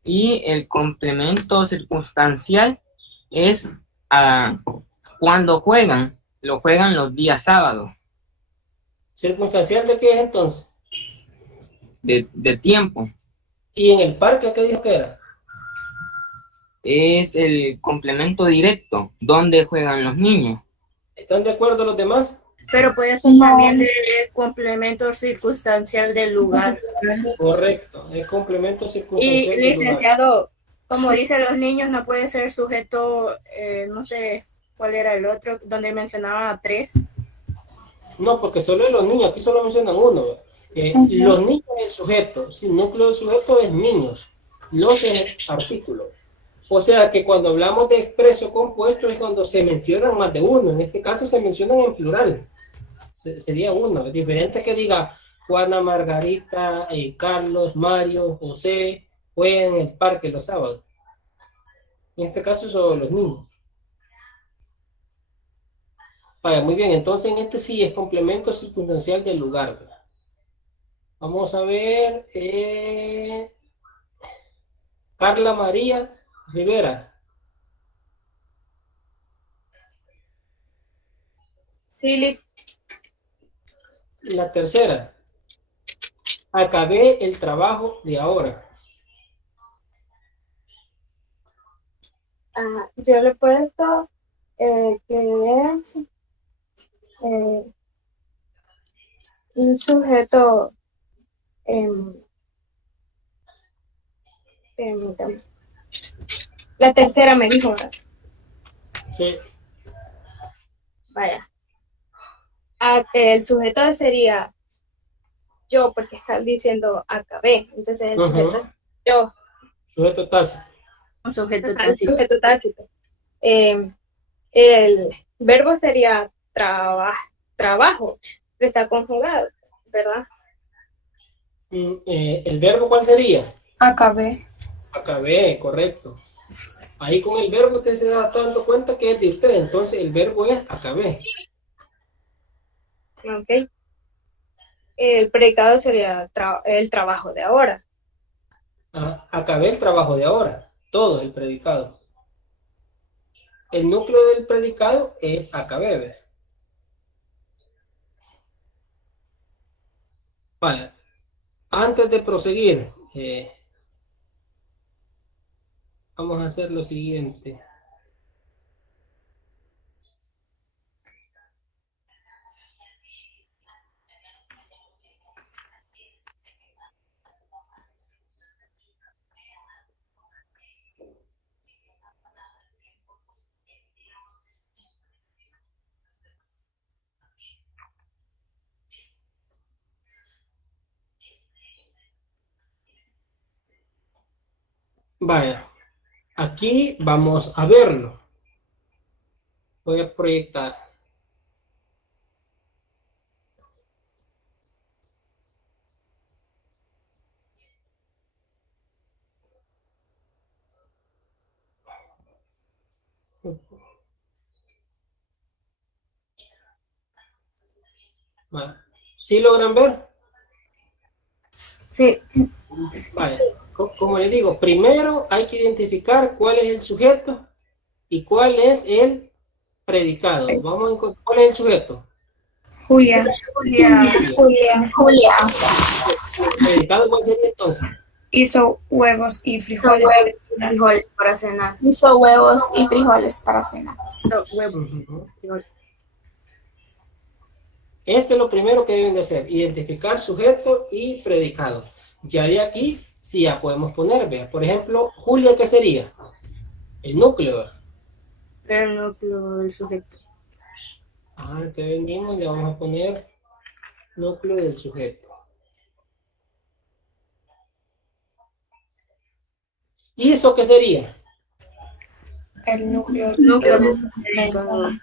Y el complemento circunstancial es cuando juegan. Lo juegan los días sábados. ¿Circunstancial de qué es entonces? De tiempo. ¿Y en el parque qué dijo que era? Es el complemento directo, donde juegan los niños. ¿Están de acuerdo los demás? Pero puede ser también el complemento circunstancial del lugar. Correcto, es complemento Y circunstancial del lugar. licenciado, como dicen los niños, no puede ser sujeto, no sé cuál era el otro, donde mencionaba a tres. No, porque solo de los niños, aquí solo mencionan uno. Los niños es el sujeto, si el núcleo del sujeto es niños, los es artículo. O sea que cuando hablamos de expreso compuesto es cuando se mencionan más de uno, en este caso se mencionan en plural, sería uno. Es diferente que diga Juana, Margarita, Carlos, Mario, José, juegan en el parque los sábados. En este caso son los niños. Vaya, muy bien, entonces en este sí es complemento circunstancial del lugar, ¿verdad? Vamos a ver, Carla María Rivera, Sí, la tercera. Acabé el trabajo de ahora. Yo le he puesto que es un sujeto, permítame. La tercera me dijo, ¿verdad? Sí. Vaya. El sujeto sería yo, porque está diciendo acabé. Entonces el sujeto yo. Sujeto tácito. Un sujeto El tácito. sujeto tácito. El verbo sería trabajo, pero está conjugado, ¿verdad? ¿El verbo cuál sería? Acabé. Acabé, correcto. Ahí con el verbo usted se da dando cuenta que es de usted, entonces el verbo es acabé. Ok. El predicado sería el trabajo de ahora. Acabé el trabajo de ahora, todo el predicado. El núcleo del predicado es acabé, ¿ves? Vale. Antes de proseguir, vamos a hacer lo siguiente. Vaya, aquí vamos a verlo. Voy a proyectar. Vale. ¿Sí logran ver? Sí. Vale. Como les digo, primero hay que identificar cuál es el sujeto y cuál es el predicado. Vamos a encontrar cuál es el sujeto. Julia. Julia. ¿El predicado cuál sería entonces? Hizo huevos y frijoles. Frijoles para cenar. Hizo huevos y frijoles para cenar. Frijoles. Esto es lo primero que deben de hacer, identificar sujeto y predicado. Ya de aquí, sí, ya podemos poner, vea, por ejemplo, Julia, ¿qué sería? El núcleo. El núcleo del sujeto. Entonces venimos y le vamos a poner núcleo del sujeto. ¿Y eso qué sería? El núcleo.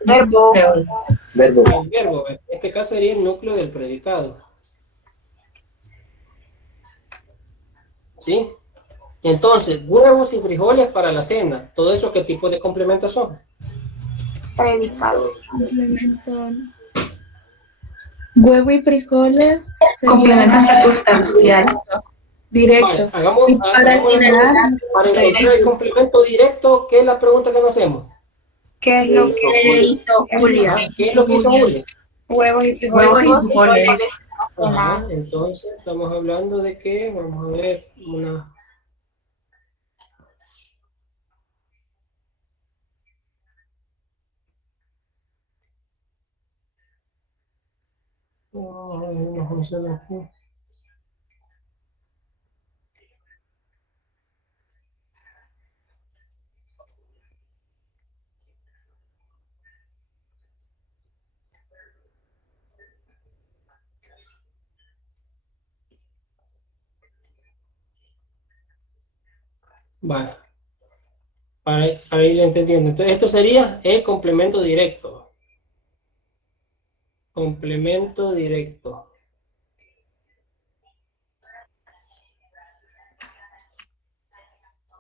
Verbo. El verbo, en este caso sería el núcleo del predicado. ¿Sí? Entonces, huevos y frijoles para la cena. ¿Todo eso qué tipo de complementos son? Predicado. Complemento. Huevo y frijoles Complemento circunstancial. directo. Vale, hagamos, Y para generar, para encontrar el complemento directo, ¿qué es la pregunta que nos hacemos? ¿Qué es lo que hizo Julia? ¿Qué es lo que hizo Julia? huevos y frijoles? Huevos y frijoles. Entonces estamos hablando de que, vamos a ver, una... No funciona aquí. Vale. Para ir entendiendo. Entonces, esto sería el complemento directo. Complemento directo.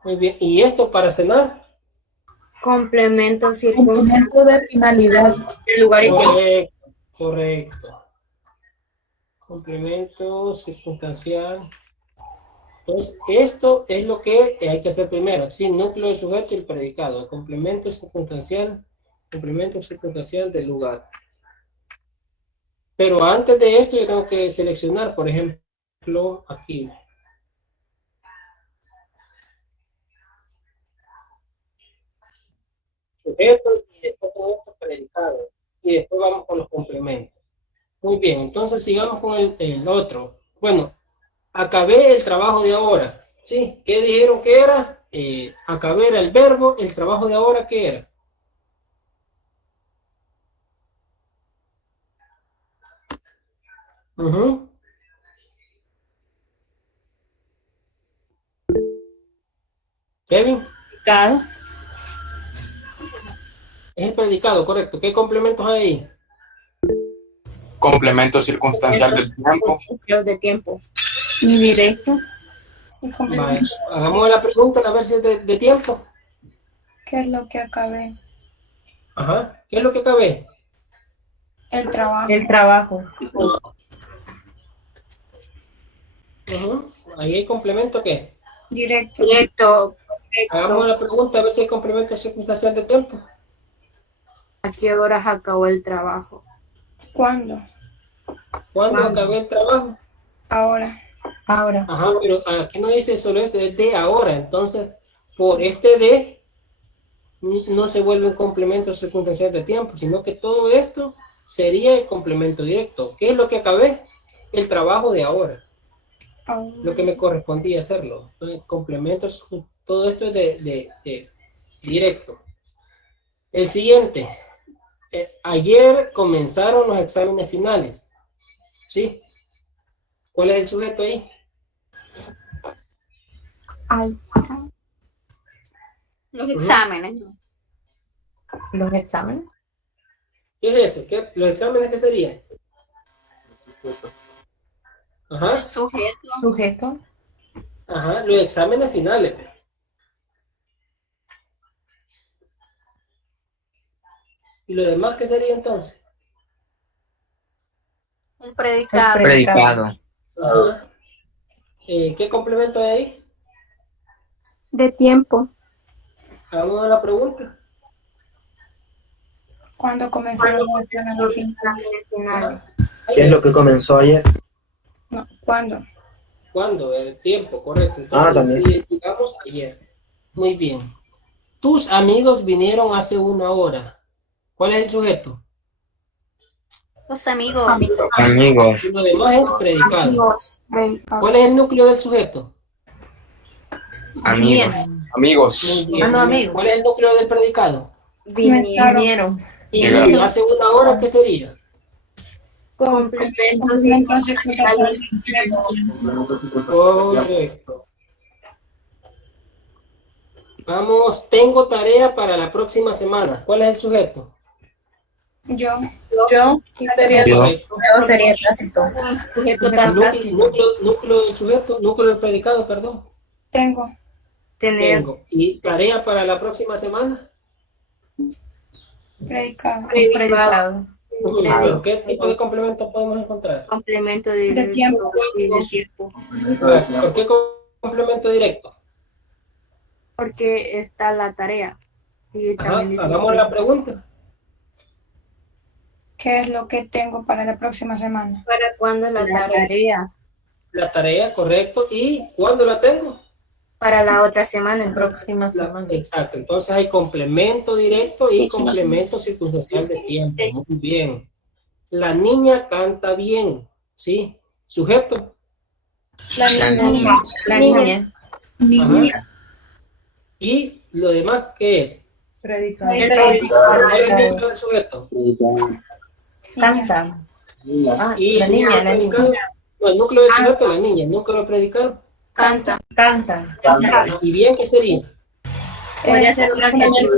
Muy bien. ¿Y esto para cenar? Complemento circunstancial. Complemento de finalidad. El lugar y tiempo. Correcto, correcto. Complemento circunstancial. Entonces, esto es lo que hay que hacer primero. Sí, núcleo del sujeto y el predicado. El complemento circunstancial del lugar. Pero antes de esto yo tengo que seleccionar, por ejemplo, aquí. Sujeto y después todo esto predicado. Y después vamos con los complementos. Muy bien, entonces sigamos con el otro. Bueno, acabé el trabajo de ahora. ¿Sí? ¿Qué dijeron que era? Acabé era el verbo, el trabajo de ahora, ¿qué era? Kevin. Predicado. Es el predicado, correcto. ¿Qué complementos hay ahí? Complemento circunstancial del tiempo. Los de tiempo. Y directo. Vale. Hagamos la pregunta a ver si es de tiempo. ¿Qué es lo que acabé? Ajá. ¿Qué es lo que acabé? El trabajo. El trabajo. Ahí hay complemento, ¿qué? Directo. Directo. Hagamos la pregunta a ver si hay complemento circunstancial de tiempo. ¿A qué horas acabó el trabajo? ¿Cuándo? ¿Cuándo acabé el trabajo? Ahora. Ahora. Ajá, pero aquí no dice solo esto, es de ahora. Entonces, por este de no se vuelve un complemento circunstancial de tiempo, sino que todo esto sería el complemento directo. ¿Qué es lo que acabé? El trabajo de ahora. Lo que me correspondía hacerlo. Entonces, complementos, todo esto es de directo. El siguiente. Ayer comenzaron los exámenes finales. ¿Sí? ¿Cuál es el sujeto ahí? Los exámenes. Los exámenes. ¿Qué es eso? ¿Los exámenes qué serían? Ajá. El sujeto. Sujeto. Ajá, los exámenes finales. ¿Y lo demás qué sería entonces? El predicado. Predicado. Ajá. ¿Qué complemento hay ahí? De tiempo. Hagamos la pregunta. ¿Cuándo comenzaron los exámenes finales? ¿Qué es lo que comenzó ayer? No, ¿cuándo? ¿Cuándo? El tiempo, correcto. Entonces, también. digamos ayer. Muy bien. Tus amigos vinieron hace una hora. ¿Cuál es el sujeto? Los amigos. Amigos. Y lo demás es predicado. ¿Cuál es el núcleo del sujeto? Amigos. Amigos. Muy bien. Amigos. ¿Cuál es el núcleo del predicado? Vinieron. Y hace una hora, ¿qué sería? Complemento circunstancial. Correcto. Vamos, tengo tarea para la próxima semana. ¿Cuál es el sujeto? Yo. ¿Qué sería? Correcto. Sería tránsito. Sujeto Núcleo del sujeto, núcleo del predicado, perdón. Tengo. Tener. Tengo. ¿Y tarea para la próxima semana? Predicado. Predicado. ¿Qué tipo de complemento podemos encontrar? Complemento De tiempo. y de tiempo. ¿Por qué complemento directo? Porque está la tarea. Y Ajá, también dice- hagamos la pregunta. ¿Qué es lo que tengo para la próxima semana? ¿Para cuándo la tarea? La tarea, correcto. ¿Y cuándo la tengo? Para la otra semana, en Próxima semana. Exacto. Entonces hay complemento directo y complemento circunstancial de tiempo. Muy bien. La niña canta bien. ¿Sí? Sujeto. La niña. Ajá. ¿Y lo demás qué es? Predicado. ¿Cuál es el núcleo del sujeto? Canta. Y La niña. el predicado. No, el núcleo del sujeto, la niña. El núcleo del predicado. Canta. Canta. ¿Y bien qué sería? Podría ser un adjetivo.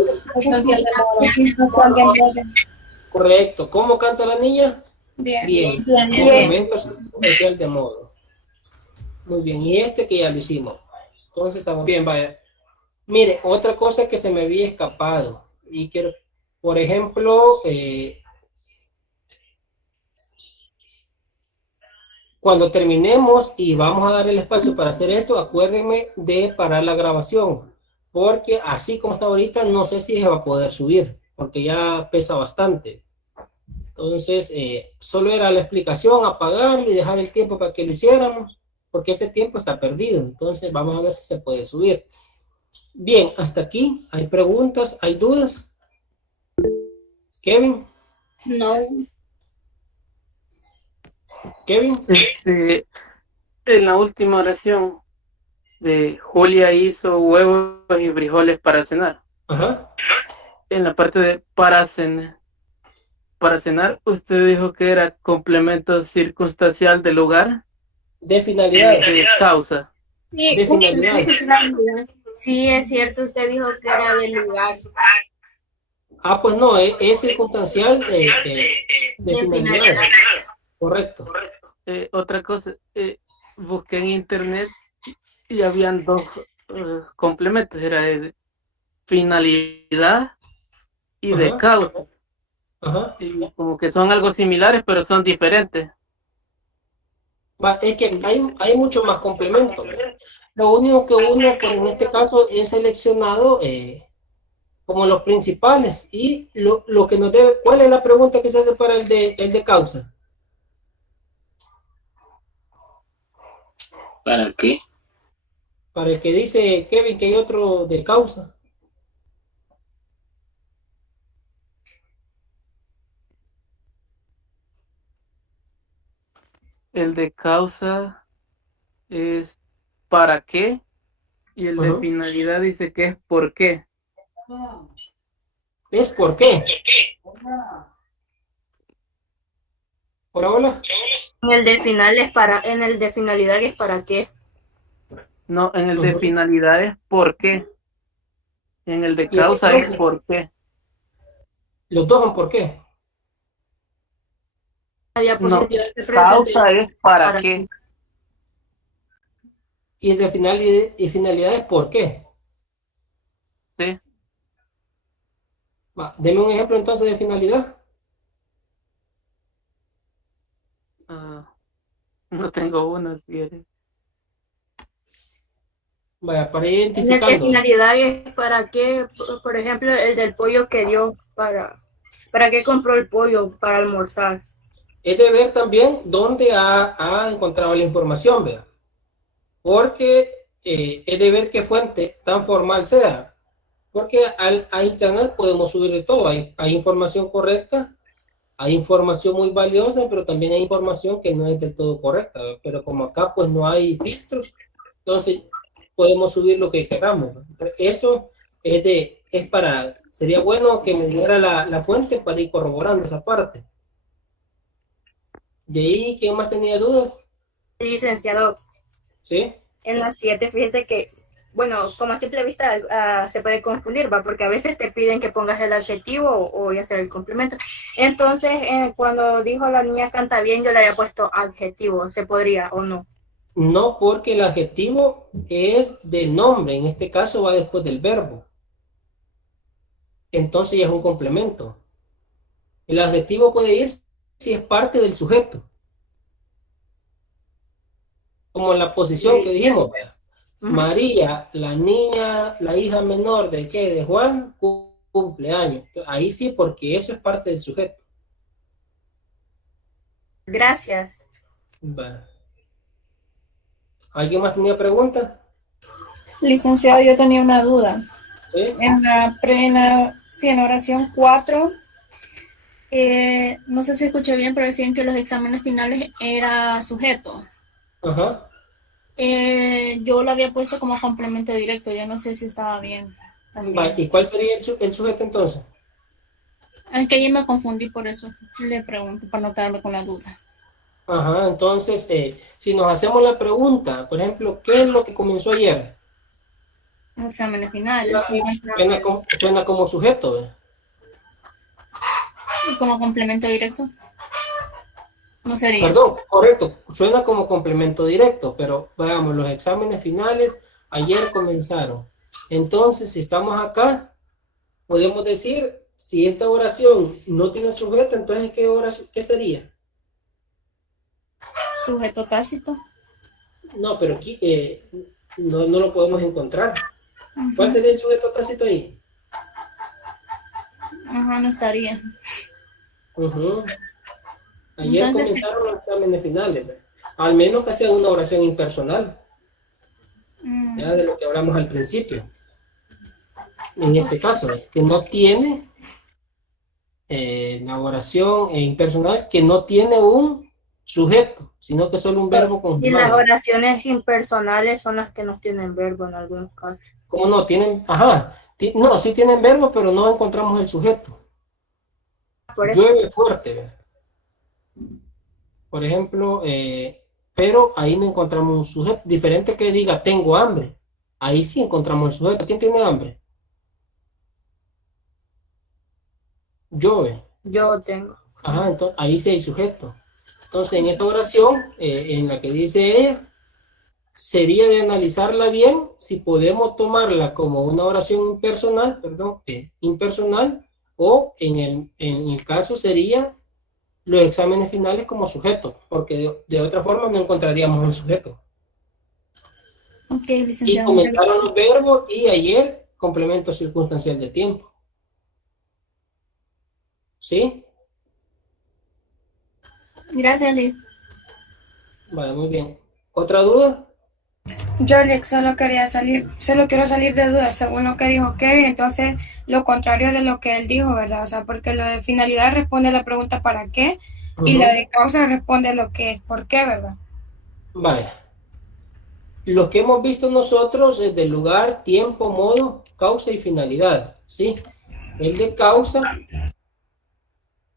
Correcto. ¿Cómo canta la niña? Bien. Bien. Bien. Complemento especial de modo. Muy bien. Y este que ya lo hicimos. Entonces estamos bien, vaya. Mire, otra cosa que se me había escapado. Y quiero, por ejemplo, cuando terminemos y vamos a dar el espacio para hacer esto, acuérdenme de parar la grabación. Porque así como está ahorita, no sé si se va a poder subir. Porque ya pesa bastante. Entonces, solo era la explicación, apagarlo y dejar el tiempo para que lo hiciéramos, porque ese tiempo está perdido. Entonces, vamos a ver si se puede subir. Bien, hasta aquí. ¿Hay preguntas? ¿Hay dudas? ¿Kevin? No. ¿Kevin? En la última oración de Julia hizo huevos y frijoles para cenar. Ajá. En la parte de para cenar, usted dijo que era complemento circunstancial del lugar. De finalidad. De causa. Sí, De finalidad. Sí, es cierto, usted dijo que era del lugar. Ah, pues no, es circunstancial de finalidad. Correcto. Otra cosa, busqué en internet y habían dos complementos, era de finalidad y de causa. Ajá. Y como que son algo similares, pero son diferentes. Es que hay mucho más complementos. Lo único que uno, pues en este caso, es seleccionado como los principales. Y lo que nos debe, ¿cuál es la pregunta que se hace para el de causa? ¿Para qué? Para el que dice Kevin que hay otro de causa. El de causa es para qué y el de finalidad dice que es por qué. ¿Es por qué? Hola, hola. En el de finalidad es para qué. No, en el de finalidad es por qué. En el de causa es por qué. Los dos son por qué. No, causa es para qué. Y el de finalidad es por qué. Sí. Deme un ejemplo entonces de finalidad. No tengo uno, si quieres. Vaya, para En el identificando. de finalidad es para qué, por ejemplo, el del pollo que dio para qué compró el pollo para almorzar. Es de ver también dónde ha encontrado la información, ¿verdad? Porque es de ver qué fuente tan formal sea. Porque a internet podemos subir de todo. Hay información correcta, hay información muy valiosa, pero también hay información que no es del todo correcta, ¿verdad? Pero como acá pues no hay filtros, entonces podemos subir lo que queramos. Eso sería bueno que me diera la fuente para ir corroborando esa parte. De ahí, ¿quién más tenía dudas? Licenciado. ¿Sí? En las 7, fíjate que, bueno, como a simple vista se puede confundir, ¿va? Porque a veces te piden que pongas el adjetivo o ya sea el complemento. Entonces, cuando dijo la niña canta bien, yo le había puesto adjetivo. ¿Se podría o no? No, porque el adjetivo es del nombre. En este caso va después del verbo. Entonces ya es un complemento. El adjetivo puede ir si es parte del sujeto. Como en la posición que dijimos. María, la niña, la hija menor de ¿qué? De Juan, cumpleaños. Ahí sí, porque eso es parte del sujeto. Gracias. Bueno. ¿Alguien más tenía preguntas? Licenciado, yo tenía una duda. ¿Sí? En la oración 4, no sé si escuché bien, pero decían que los exámenes finales era sujeto. Ajá. Yo lo había puesto como complemento directo, yo no sé si estaba bien. ¿Y cuál sería el sujeto entonces? Es que ahí me confundí, por eso le pregunto, para no quedarme con la duda. Ajá, entonces, si nos hacemos la pregunta, por ejemplo, ¿qué es lo que comenzó ayer? Los exámenes finales. Suena como sujeto, ¿ve? Como complemento directo. No sería. Perdón, correcto, suena como complemento directo, pero veamos, los exámenes finales ayer comenzaron. Entonces, si estamos acá, podemos decir, si esta oración no tiene sujeto, entonces, ¿qué sería? Sujeto tácito. No, pero aquí no lo podemos encontrar. ¿Cuál sería el sujeto tácito ahí? Ajá, no estaría. Ayer Entonces, comenzaron los exámenes finales, ¿verdad? Al menos que sea una oración impersonal, ya de lo que hablamos al principio. En este caso, que no tiene la oración impersonal, que no tiene un sujeto, sino que solo un verbo conjugado. Y las oraciones impersonales son las que no tienen verbo en algunos casos. ¿Cómo no? Tienen, ajá, no, sí tienen verbo, pero no encontramos el sujeto. Llueve fuerte, ¿verdad? Por ejemplo, pero ahí no encontramos un sujeto. Diferente que diga, tengo hambre. Ahí sí encontramos el sujeto. ¿Quién tiene hambre? Llueve. Yo tengo. Ajá, entonces ahí sí hay sujeto. Entonces, en esta oración, en la que dice ella, sería de analizarla bien si podemos tomarla como una oración impersonal, impersonal, o en el caso sería los exámenes finales como sujeto, porque de otra forma no encontraríamos un sujeto. Ok, Y licenciado. comentaron los verbos y ayer complemento circunstancial de tiempo. ¿Sí? Gracias, Liz. Vale, muy bien. ¿Otra duda? Yo, Alex, solo quiero salir de dudas según lo que dijo Kevin, entonces lo contrario de lo que él dijo, ¿verdad? O sea, porque lo de finalidad responde la pregunta ¿para qué? Y la de causa responde lo que es ¿por qué?, ¿verdad? Vale. Lo que hemos visto nosotros es del lugar, tiempo, modo, causa y finalidad, ¿sí? El de causa,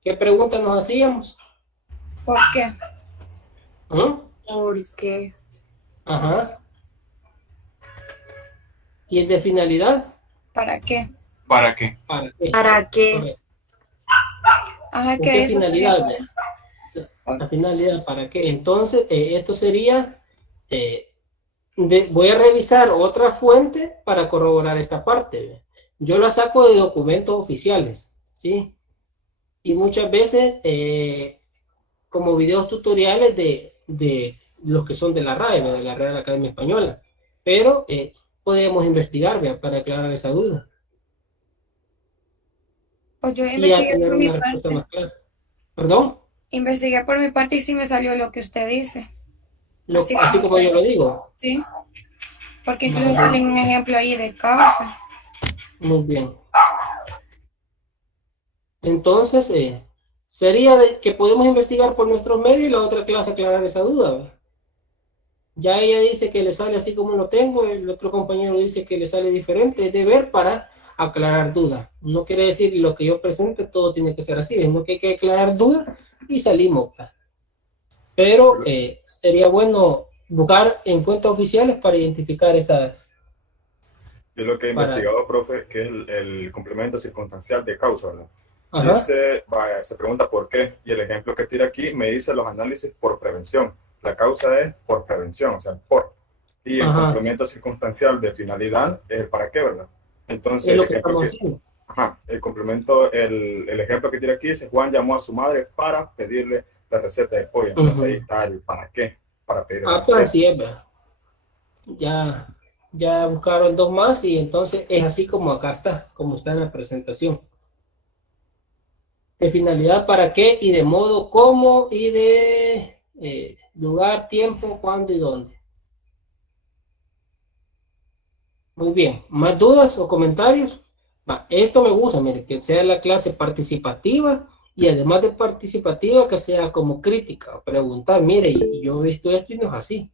¿qué pregunta nos hacíamos? ¿Por qué? ¿Por qué? Ajá. ¿Y el de finalidad? ¿Para qué? ¿Para qué? ¿Para qué? ¿Para qué? Correcto. Ajá, ¿Con que qué eso finalidad? La finalidad, ¿para qué? Entonces, esto sería, voy a revisar otra fuente para corroborar esta parte. Yo la saco de documentos oficiales, ¿sí? Y muchas veces, como videos tutoriales de los que son de la RAE, de la Real Academia Española. Pero podemos investigar, ¿verdad?, para aclarar esa duda. Pues yo Y a investigué tener por mi una respuesta parte. más clara. ¿Perdón? Investigué por mi parte y sí me salió lo que usted dice. Así como yo lo digo. Sí. Porque incluso sale un ejemplo ahí de causa. Muy bien. Entonces, sería que podemos investigar por nuestros medios y la otra clase aclarar esa duda, ¿verdad? Ya ella dice que le sale así como lo tengo, el otro compañero dice que le sale diferente, es de ver para aclarar dudas. No quiere decir lo que yo presente todo tiene que ser así, sino que hay que aclarar dudas y salimos. Pero sería bueno buscar en fuentes oficiales para identificar esas. Yo lo que he investigado, profe, que es el complemento circunstancial de causa, ¿verdad? Ajá. Dice, se pregunta por qué, y el ejemplo que tira aquí me dice los análisis por prevención. La causa es por prevención, o sea, por. Y el complemento circunstancial de finalidad es el para qué, ¿verdad? Entonces, es lo que estamos haciendo. El complemento, el ejemplo que tira aquí dice, Juan llamó a su madre para pedirle la receta de pollo. Entonces ahí está el para qué, para pedir la receta. Pues así es, ¿verdad? Ya buscaron dos más y entonces es así como acá está, como está en la presentación. De finalidad, para qué, y de modo, cómo, y de lugar, tiempo, cuándo y dónde. Muy bien. ¿Más dudas o comentarios? Esto me gusta, mire, que sea la clase participativa y además de participativa que sea como crítica, preguntar, mire, yo he visto esto y no es así.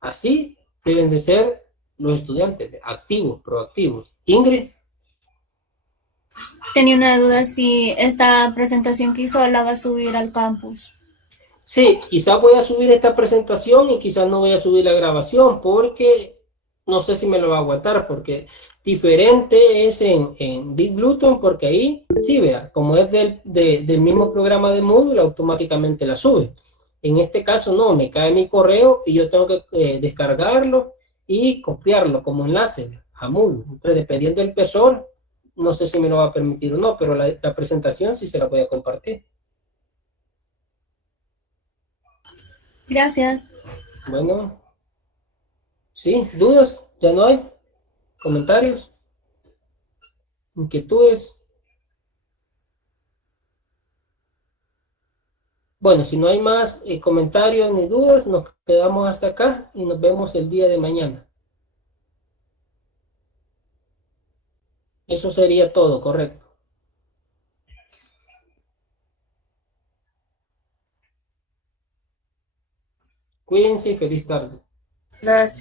Así deben de ser los estudiantes, activos, proactivos. Ingrid. Tenía una duda si esta presentación que hizo la va a subir al campus. Sí, quizás voy a subir esta presentación y quizás no voy a subir la grabación porque no sé si me lo va a aguantar, porque diferente es en Big Bluetooth, porque ahí sí, vea, como es del mismo programa de Moodle, automáticamente la sube. En este caso no, me cae mi correo y yo tengo que descargarlo y copiarlo como enlace a Moodle. Entonces, dependiendo del espesor, no sé si me lo va a permitir o no, pero la presentación sí se la voy a compartir. Gracias. Bueno, sí, dudas, ya no hay comentarios, inquietudes. Bueno, si no hay más comentarios ni dudas, nos quedamos hasta acá y nos vemos el día de mañana. Eso sería todo, correcto. Cuídense y feliz tarde. Gracias.